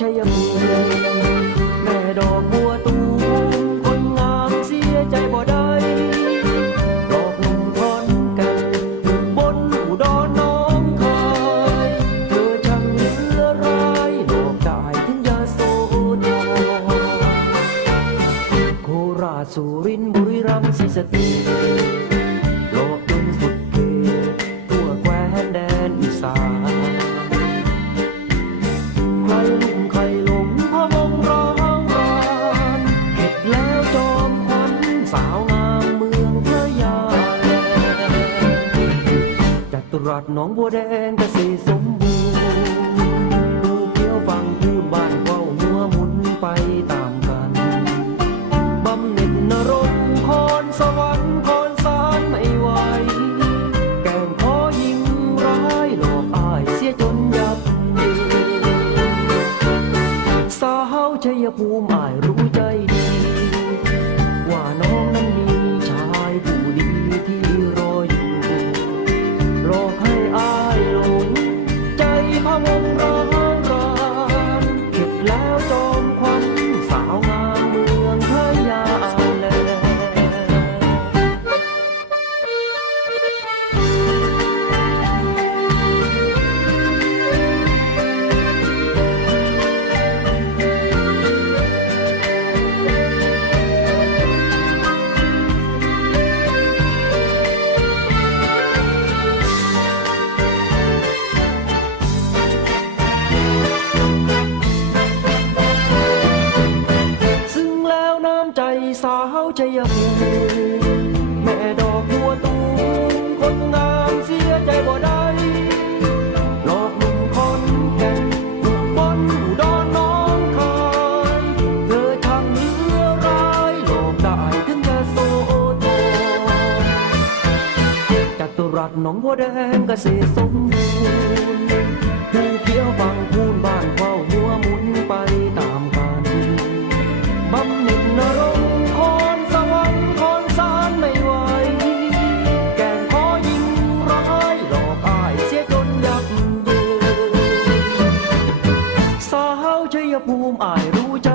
ชยภูมิแม่ดอกบัวตูมคนงามเสียใจบ่ได้ดอกหนุ่มคอนกันบุกบนอุดอนน้องคายเธอช่างเหลือร้ายดอกได้ถึงยาโสธรโคราสุรินบุรีรัมย์ศรีสะเกษ ตรัสหนองบัวแดงเกษตรสมบูรณ์ภูเขียวฟังพูดบ้านเฝ้าหัวหมุนไปตามกันบำเหน็จนรกคอนสวรรค์คอนสารไม่ไหวแกล้งขอยิงร้ายหลอกอายเสียจนยับเสาวชัยภูมิอายรู้ สาวใจยภูมิแม่ดอกบัวตูมคนงามเสียใจบ่ได้หลอกหนุ่มคนแก่นบุกบนอุดรน้องคายเธอช่างเหลือร้ายหลอกได้ถึงจะโซโตจัตุรัสหนองบัวแดงเกษตรสมบูรณ์ภูเขียวฟังพูนบ้าน ยภูมิอายรู้ใจ